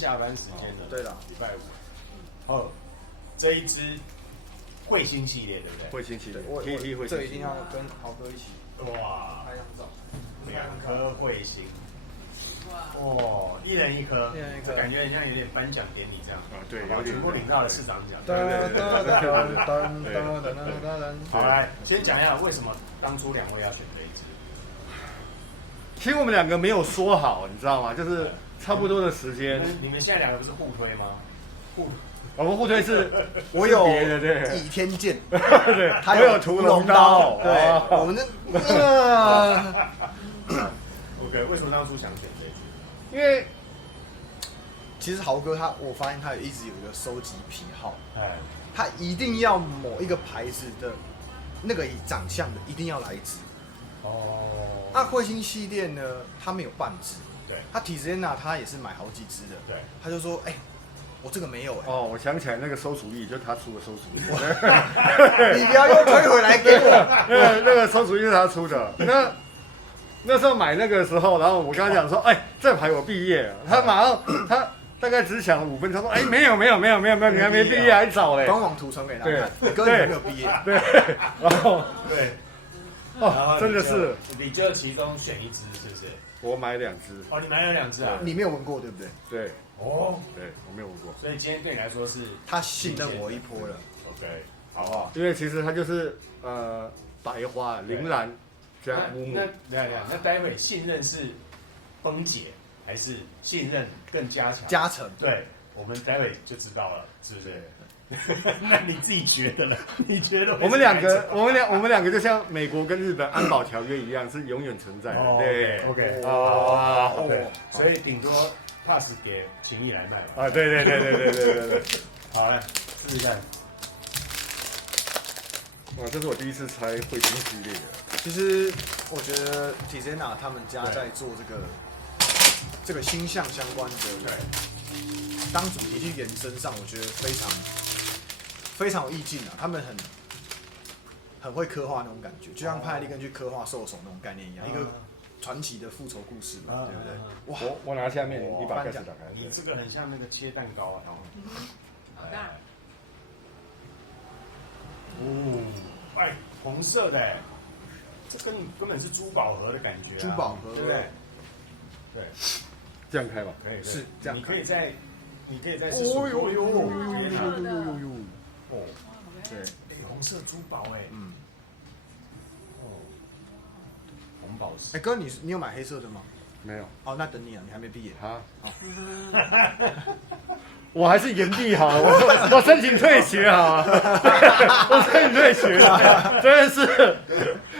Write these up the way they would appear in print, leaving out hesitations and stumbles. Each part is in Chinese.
下班时间的，对了，礼拜五。哦，这一支彗星系列对不对？彗星系列，TT 彗星，这一定要跟豪哥一起哇，拍张照。2颗彗星。哦，一人一颗，这感觉很像有点颁奖典礼这样。对，有全国领到了市长奖。对。好，来先讲一下为什么当初2位要选这一支。其实我们2个没有说好，你知道吗？就是差不多的时间。你们现在2个不是互推吗？我们互推是，我有别的对，倚天剑，对，他有屠龙刀，对，我们OK， 为什么当初想选这一支？因为其实豪哥我发现他一直有一个收集癖好，哎，他一定要某一个牌子的那个长相的一定要来一支。哦，那彗星系列呢，他没有半支，对，他体质娜他也是买好几支的，对，他就说，我这个没有哦，我想起来那个馊主意，就是他出的馊主意。你不要又推回来给我。那个馊主意是他出的。那时候买那个时候，然后我跟他讲说，这牌我毕业了。他马上他大概只想了5分钟，说，没有，你还没毕业还早嘞。官网图传给他看，哥你没有毕业。对，然后对，真的是，你就其中选一支是不是？我买2支。哦，你买了2支啊？你没有闻过对不对？对。哦，对，我没有闻过。所以今天对你来说是他信任我一波了。 OK， 好不好？因为其实它就是白花铃兰加乌木。那待会信任是崩解还是信任更加强？加成。对，我们待会就知道了，是不是？那你自己觉得呢？你觉得我们两个就像美国跟日本安保条约一样，是永远存在的。对 ，OK， 所以顶多 pass 给秦毅来卖吧。啊，对。好嘞，试试看。哇，这是我第一次猜彗星系列的。其实我觉得 Tizena 他们家在做这个星象相关的，当主题去延伸上，我觉得非常有意境啊。他们很会刻画那种感觉，就像派利根去刻画兽首那种概念一样，一个传奇的复仇故事嘛，对不对？哇，我拿下面，你把盖子打开。你这个很像那个切蛋糕啊，好大。哦，红色的，这根本是珠宝盒的感觉。珠宝盒，对不对？对，这样开吧。可以，是这样。你可以在哦呦，哦，对，红色珠宝哦，红宝石。哥，你有买黑色的吗？没有。哦，那等你啊，你还没毕业啊。我还是原地好了，我申请退学好了，我申请退学了，真的是，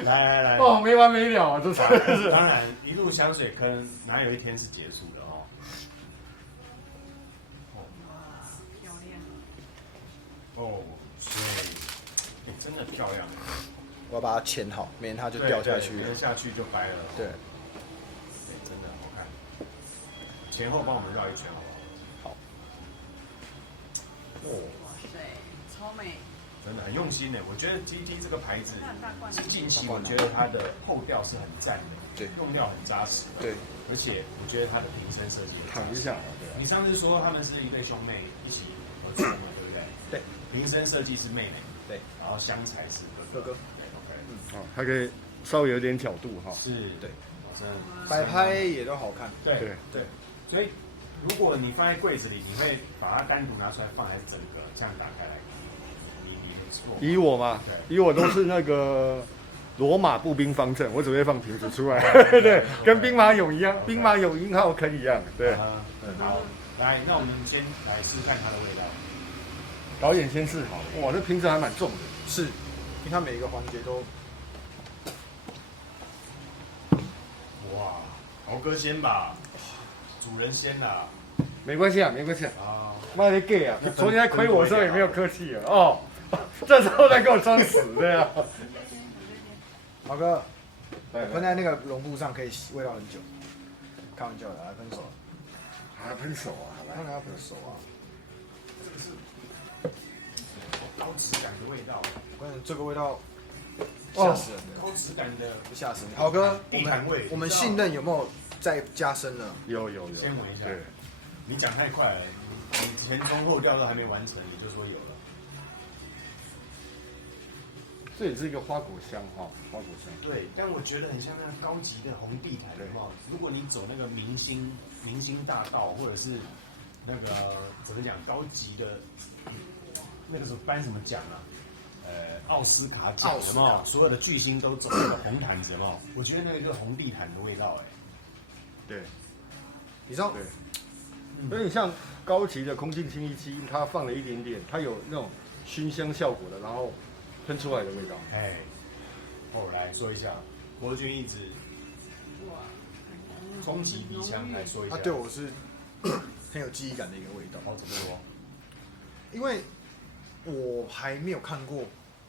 来，哦，没完没了啊，这真的是。当然，一路香水坑哪有一天是结束的哦？哇，漂亮。哦，所以真的漂亮。我要把它牵好，免得它就掉下去了。掉下去就掰了。对，真的好看。前后帮我们绕一圈好不好？哦，哇塞，超美！真的很用心的。我觉得 GT 这个牌子，近期我觉得它的后调是很赞的，对，用料很扎实，对，而且我觉得它的瓶身设计躺一下，你上次说他们是一对兄妹一起合作的，对不对？对，瓶身设计是妹妹，对，然后香材是哥哥，对 ，OK， 它可以稍微有点角度哈，是，对，摆拍也都好看，对，所以。如果你放在柜子里，你会把它单独拿出来放，还是整个这样打开来？你以我嘛，以我都是那个罗马步兵方阵，我只会放瓶子出来，对，跟兵马俑一样，兵马俑鹰号坑一样，对。好，来，那我们先来试看它的味道。导演先试好了，哇，这瓶子还蛮重的，是，因为它每一个环节都。哇，豪哥先吧。主人先啦，没关系啊，啊，妈的 gay 啊！昨天还亏我的时候也没有客气了哦，这时候在给我装死对啊。豪哥，喷在那个绒布上可以味道很久。开玩笑的，来喷手。还喷手啊？当然要喷手啊。这个是高质感的味道。我跟你这个味道吓死人的，高质感的吓死人。豪哥，地毯味，我们信任有没有？再加深了，有，先闻一下。对，你讲太快了，你前中后调都还没完成，你就说有了。这也是一个花果香哈，花果香。对，但我觉得很像那个高级的红地毯，有没有？如果你走那个明星大道，或者是那个怎么讲高级的，那个时候颁什么奖啊？奥斯卡奖，什么所有的巨星都走那个红毯子，有没有？我觉得那个就是红地毯的味道，对，你知道，对，有点像高级的空气清新机，它放了一点点，它有那种熏香效果的，然后喷出来的味道。哎，我来说一下，国军一直哇，终极鼻腔来说一下。它对我是很有记忆感的一个味道。好，怎么说？因为我还没有看过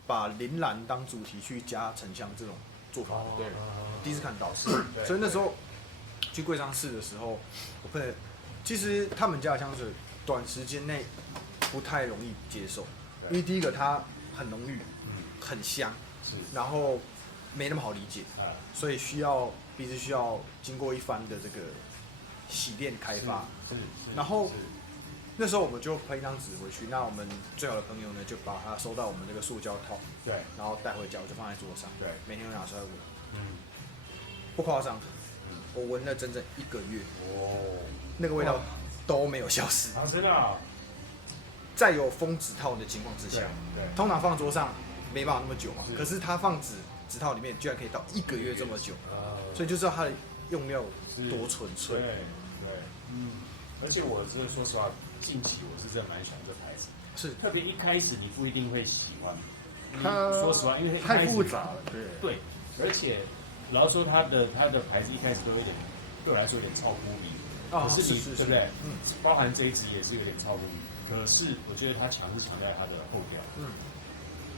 把铃兰当主题去加沉香这种做法，对，第一次看到，对所以那时候去贵上市的时候，我朋友其实他们家的香水短时间内不太容易接受，因为第一个它很浓郁，很香，是，然后没那么好理解，所以鼻子需要经过一番的这个洗练开发，是，然后那时候我们就拍一张纸回去，那我们最好的朋友呢就把它收到我们这个塑胶套，对，然后带回家，我就放在桌上，对，每天都拿出来闻，嗯，不夸张，我闻了整整1个月，哦，那个味道都没有消失。啊，真的啊，在有封纸套的情况之下，对，通常放桌上没办法那么久嘛，是可是它放纸套里面居然可以到1个月这么久，所以就知道它的用料多纯粹。对，而且我真的说实话，近期我是真的蛮喜欢这牌子，是特别一开始你不一定会喜欢，它说实话，因为太复杂了，对。对，而且老实说它的牌子一开始都有点，对我来说有点超扑鼻，可是你对不对？包含这一支也是有点超扑鼻，可是我觉得它强是强在它的后调，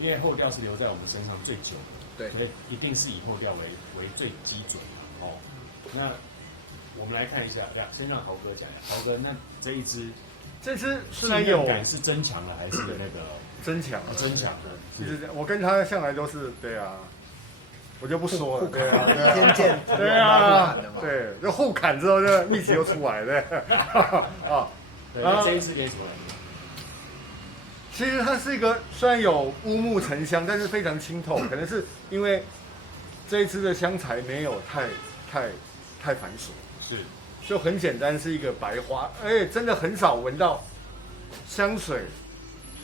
因为后调是留在我们身上最久的，对，所以一定是以后调为最基准嘛，哦，那我们来看一下，先让豪哥讲一下，豪哥，那这一支虽然有感是增强了还是那个增强，增强的？其实我跟他向来都是对啊，我就不说了，对啊，偏见，对啊，对，就互砍之后，这蜜子又出来了，啊，对，那这一支给什么？其实它是一个虽然有乌木沉香，但是非常清透，可能是因为这一支的香材没有太繁琐，是就很简单，是一个白花，而且真的很少闻到香水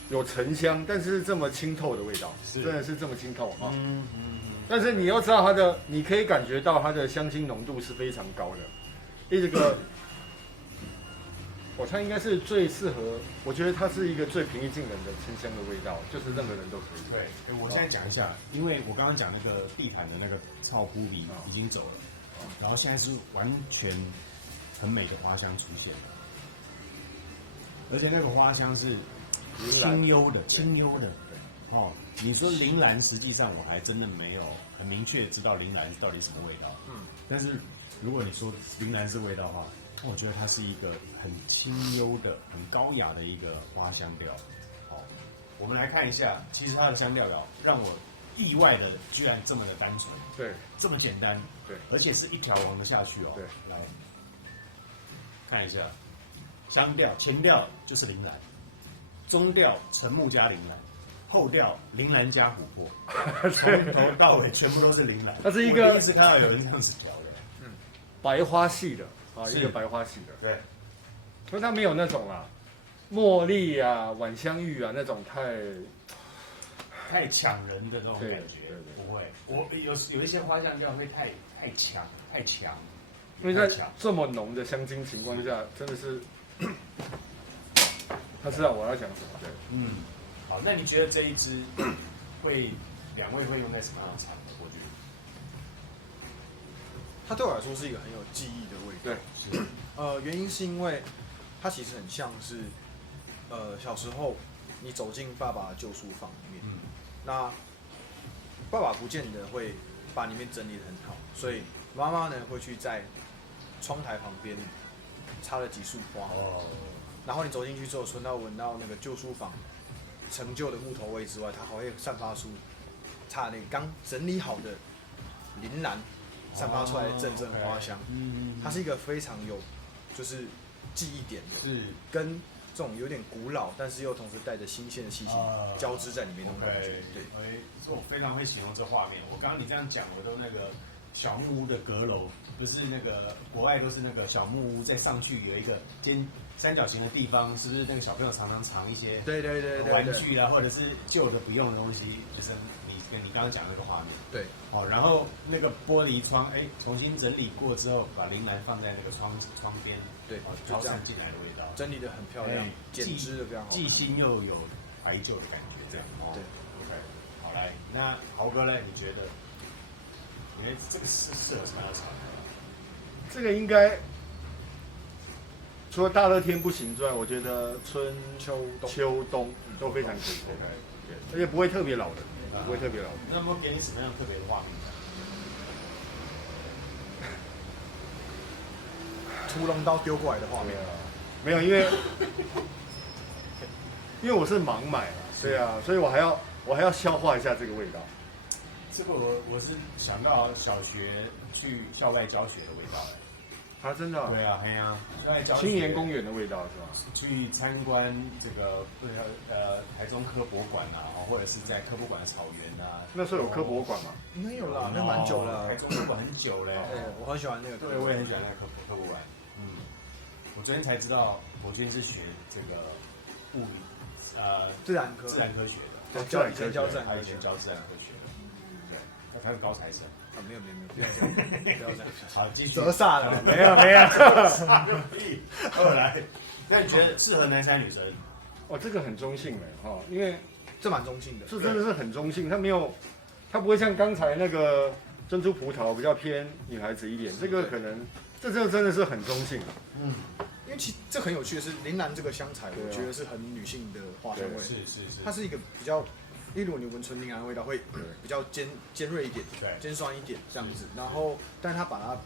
有沉香，但是这么清透的味道，真的是这么清透啊。但是你要知道它的，你可以感觉到它的香精浓度是非常高的，这个我猜应该是最适合，我觉得它是一个最平易近人的清香的味道，就是任何人都可以。对，我现在讲一下，因为我刚刚讲那个地毯的那个草扑鼻已经走了，然后现在是完全很美的花香出现了，而且那个花香是清幽的，清幽的。哦，你说铃兰，实际上我还真的没有很明确知道铃兰到底什么味道。但是如果你说铃兰是味道的话，我觉得它是一个很清幽的、很高雅的一个花香调。好，我们来看一下，其实它的香调让我意外的居然这么的单纯，对，这么简单，对，而且是一条龙的下去哦。对，来看一下香调，前调就是铃兰，中调沉木加铃兰。后调铃兰加琥珀，从头到尾全部都是铃兰。它是一个我第一次看到有人这样子调的，白花系的啊，一个白花系的。对，可是它没有那种啊，茉莉啊、晚香玉啊那种太抢人的这种感觉，对不会。我有一些花香调会太强，因为在这么浓的香精情况下，真的是他知道我要讲什么。对，好，那你觉得这一支两位会用在什么样的场合？我觉得它对我来说是一个很有记忆的味道。对，是，原因是因为它其实很像是，小时候你走进爸爸的旧书房里面，那爸爸不见得会把里面整理得很好，所以妈妈呢会去在窗台旁边插了几束花，然后你走进去之后，闻到那个旧书房陈旧的木头味之外，它还会散发出那刚整理好的铃兰散发出来的阵阵花香。它是一个非常有就是记忆点的，是跟这种有点古老，但是又同时带着新鲜的气息交织在里面那种感觉。对，所以我非常会形容这画面。我刚刚你这样讲，我都那个小木屋的阁楼，就是那个国外都是那个小木屋，再上去有一个三角形的地方，是不是那个小朋友常常藏一些对玩具啊，或者是旧的不用的东西，就是你刚刚讲那个画面。对，好，然后那个玻璃窗，重新整理过之后，把铃兰放在那个窗边，对，飘散进来的味道，整理的很漂亮，剪枝的非常好，既新又有怀旧的感觉，这样。对 ，OK， 好来，那豪哥嘞，你觉得？因为这个适合什么样的场合？这个应该除了大热天不行之外，我觉得春秋冬都非常可以，而且不会特别老的，不会特别老的。那有没有给你什么样特别的画面感？屠龙刀丢过来的画面。没有，因为我是盲买嘛，对啊，所以我还要消化一下这个味道。这个我是想到小学去校外教学的味道啊，真的、对啊，校外教学。青年公园的味道是吧？去参观这个台中科博馆啊，或者是在科博馆的草原啊。那时候有科博馆吗？应该有啦，那蛮久了。台中科博馆很久嘞。对，我很喜欢那个。对，我也很喜欢那个科博馆。我昨天才知道，我最近是学这个物理，自然科学的，教自然科学，还有教自然科学的。对，他是高材生。没有，不要这样，不要这样。好，继续。折煞了，没有。后来，那你觉得适合男生女生？哦，这个很中性的哈，因为这蛮中性的，这真的是很中性，它不会像刚才那个珍珠葡萄比较偏女孩子一点，这个可能这真的是很中性。因为其实这很有趣的是，铃兰这个香材，我觉得是很女性的花香味，是，它是一个比较。例如你闻纯铃兰的味道会比较尖锐一点，尖酸一点这样子，然后但是它把它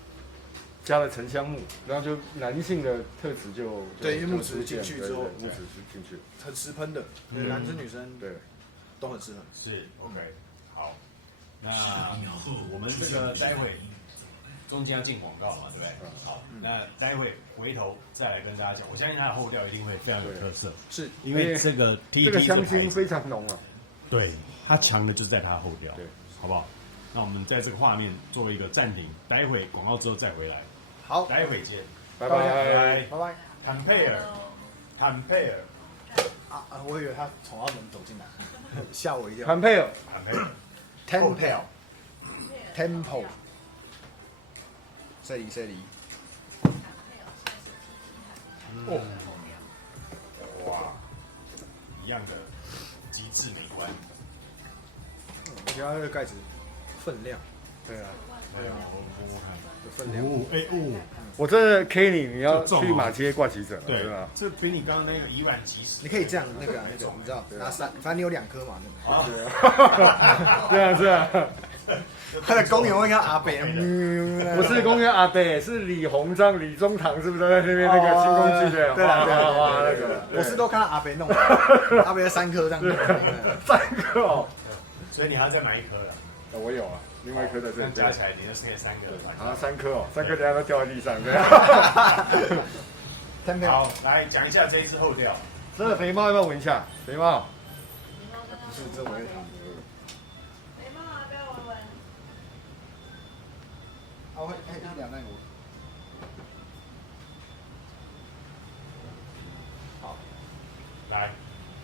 加了沉香木，然后就男性的特质就对，因为木质进去之后，木质进去很实喷的，男生女生对都很适合。是 OK， 好，那我们这个待会中间要进广告嘛，对不对？好，那待会回头再来跟大家讲，我相信它的后调一定会非常有特色，是因为这个 TT 这个香精非常浓啊。对，它强的就是在它后调，对，好不好？那我们在这个画面作为一个暂停，待会广告之后再回来。好，待会见，拜拜。Compare，我以为他从澳门走进来，吓我一跳。Compare， Temple， 这里。哦，哇，一样的极致美观。我觉得这个盖子分量，对啊，我摸看，有分量。我这 K 你要去马街挂急诊，对吧？这比你刚刚那个以卵击石。你可以这样那个，你知道，拿3，反正你有2颗嘛，对啊，是啊。他的公园会看阿北，不是公园阿北，是李鸿章、李中堂，是不是在那边那个轻功剧的？对哇，那个，我是都看到阿北弄，阿北3颗这样子，3颗哦。所以你还要再买1颗了。我有啊，另外1颗在这里。加起来你就是可以3个。啊，3颗哦，3颗等下都掉在地上。好，来讲一下这一次后调。这个肥猫要不要闻一下？肥猫。不是，这我也尝。肥猫啊，不要闻闻。我会2那个。好，来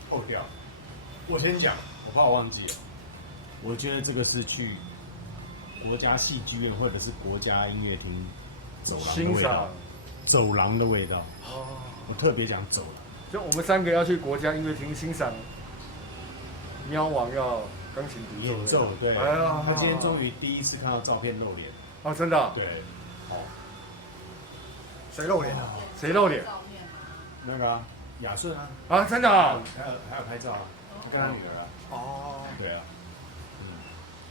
后调。我先讲，我怕我忘记了。我觉得这个是去国家戏剧院或者是国家音乐厅走廊的味道。哦，我特别讲走廊。就我们3个要去国家音乐厅欣赏喵王要钢琴独演奏，对。哎呀，他今天终于第一次看到照片露脸。哦，真的？对。好。谁露脸啊？谁露脸？那个雅顺啊。啊，真的啊？还有拍照啊，跟他女儿啊。哦。对啊。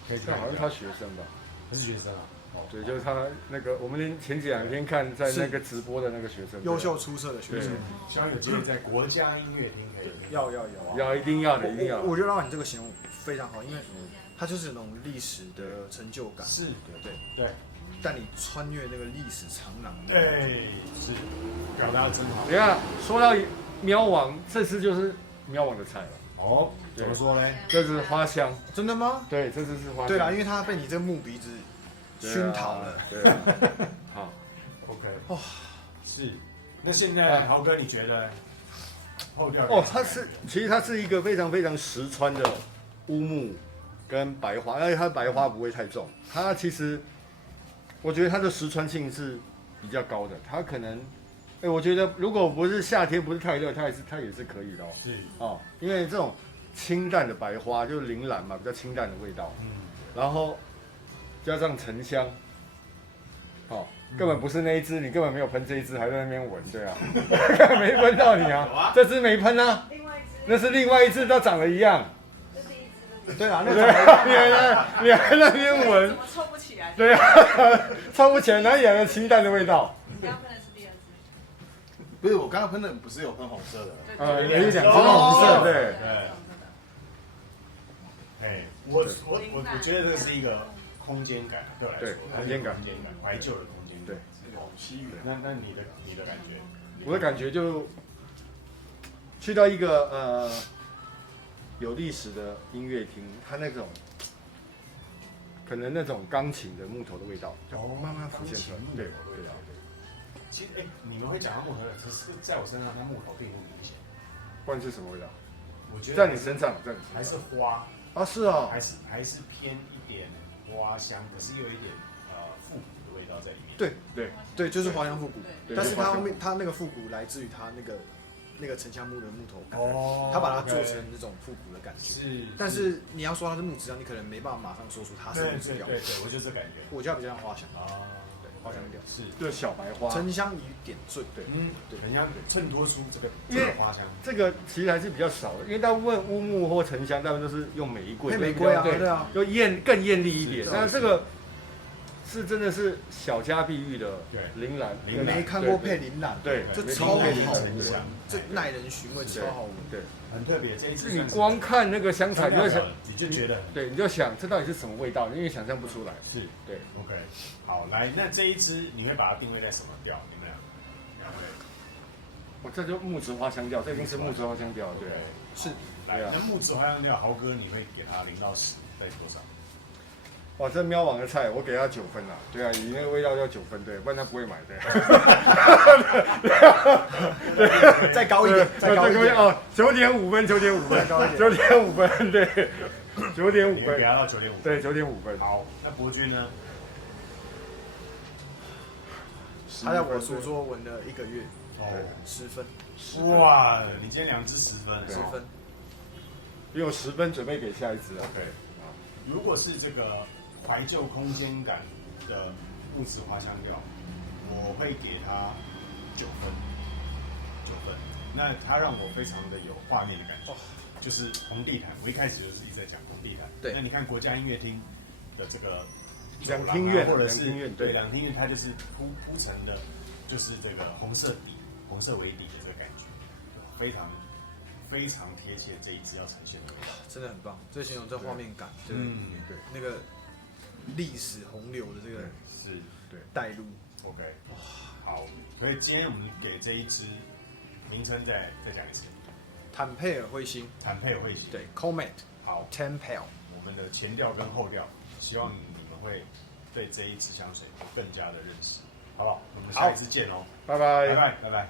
可以看，好像他学生吧？他是学生啊。对，就是他那个，我们前几2天看在那个直播的那个学生，优秀出色的学生，希望有机会在国家音乐厅可以。要，一定要的，一定要。我觉得老板你这个形容非常好，因为它就是那种历史的成就感。是，对。带你穿越那个历史长廊。哎，是表达的真好。你看，说到喵王，这次就是喵王的菜了。哦，怎么说呢？这是花香，真的吗？对，这次是花香。对啦，因为他被你这个木鼻子熏陶了。对啊。好 OK， 哇，是。那现在豪哥，你觉得后调？哦，其实它是一个非常非常实川的乌木跟白花，而且它白花不会太重。它其实，我觉得它的实川性是比较高的。它可能，我觉得如果不是夏天不是太热，它也是可以的哦。是哦，因为这种清淡的白花就是铃兰嘛，比较清淡的味道。然后加上沉香，哦，根本不是那一只，你根本没有喷这一只，还在那边闻，对啊，根本没喷到你啊，这只没喷啊，另外一只，那是另外一只，它长得一样，这第一只，对啊，那对个啊，你还在那边闻怎，么凑不起来？对啊，凑不起来，哪里来的清淡的味道？你刚喷的是第二只，不是我刚刚喷的，不是有喷红色的，有一点这种红色，对，对。哎，我觉得这是一个空间感，对我来说，对空间感怀旧的空间感。对，西元。那你的感觉？我的感觉就去到一个有历史的音乐厅，它那种可能那种钢琴的木头的味道，就慢慢浮现出来。对对啊。其实你们会讲到木头的，可是在我身上，它木头并不明显。不然是什么味道？我觉得在你身上，在你身上还是花，啊，是哦，还是偏一点花香，可是又有一点复古的味道在里面。对对对，就是花香复古。对但是花香复古它那个复古来自于它那个沉香木的木头感，哦它把它做成那种复古的感觉。是，但是你要说它是木质调，你可能没办法马上说出它是对木质调。对，我就是这感觉。我觉得比较像花香，啊，对，花香调。是，就是小白花。沉香与点缀，对，对，人家衬托出这个因为花香。这个其实还是比较少的，因为大部分乌木或沉香，大部分都是用玫瑰，配玫瑰啊，对对啊，就更艳丽一点。是但是这个是真的是小家碧玉的铃兰，你没看过配铃兰，对，这没超好闻听过铃兰，这耐人寻味，超好闻。对，很特别，这一次是你光看那个香材，你就想，你就觉得对，你就想这到底是什么味道，因为想象不出来。是对 OK。好，来，那这一支你会把它定位在什么调？你们两位？我这就木质花香调，这已经是木质花香调了，对。是，来，那木质花香调，豪哥你会给他0到10，在多少？哇，这喵王的菜，我给他9分啊。对啊，以那个味道要9分，对，不然他不会买的。再高一点，再高一点哦，9.5分，9.5分，9.5分，对，9.5你会给分，他到9.5。对，9.5分。好，那伯君呢？他在我所说闻了1个月，哦， 10分，哇，你今天2支10分10分。也有10分准备给下一支啊。对，如果是这个怀旧空间感的木质花香调，我会给它9分，9分。那它让我非常的有画面的感觉，就是红地毯。我一开始就是一直在讲红地毯。对，那你看国家音乐厅的这个两厅院或者是两厅院对两厅院，它就是铺成的，就是这个红色底、红色为底的这个感觉，非常贴切这一支要呈现的味道。真的很棒，这形容这画面感，对对，那个历史洪流的这个是，对带入。 OK， 好，所以今天我们给这一支名称再讲一次，坦佩尔彗星，坦佩尔彗星。对 ，Comet 好， Tempel。我们的前调跟后调，希望你们会对这一支香水更加的认识，好不好？我们下一次见哦，拜拜拜拜，拜拜。